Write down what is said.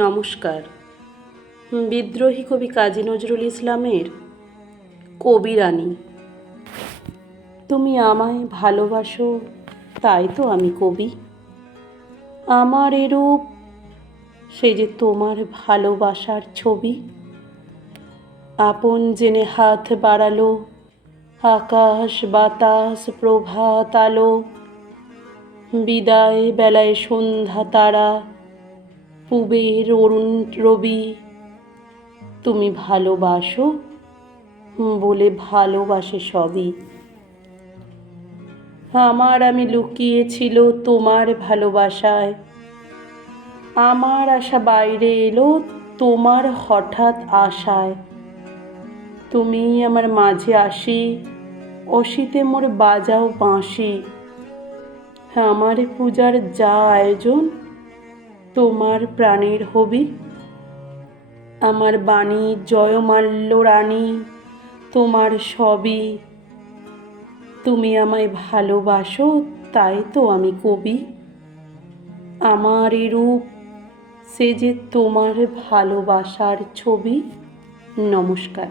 নমস্কার। বিদ্রোহী কবি কাজী নজরুল ইসলামের কবিরানী। তুমি আমায় ভালোবাসো, তাই তো আমি কবি। আমার এরূপ, সে যে তোমার ভালোবাসার ছবি। আপন জেনে হাত বাড়ালো, আকাশ বাতাস প্রভাত আলো। বিদায় বেলায় সন্ধ্যা তারা, পূবের অরুণ রবি। তুমি ভালোবাসো বলে ভালোবাসে সবই। আমার আমি লুকিয়েছিল তোমার ভালোবাসায়। আমার আশা বাইরে এলো তোমার হঠাৎ আশায়। তুমি আমার মাঝে আসি, অসিতে মোর বাজাও বাঁশি। আমার পূজার যা আয়োজন, তোমার প্রাণের হবি। আমার বাণী জয়মাল্য রানী, তোমার সবই। তুমি আমায় ভালোবাসো, তাই তো আমি কবি। আমার এ রূপ, সে যে তোমার ভালোবাসার ছবি। নমস্কার।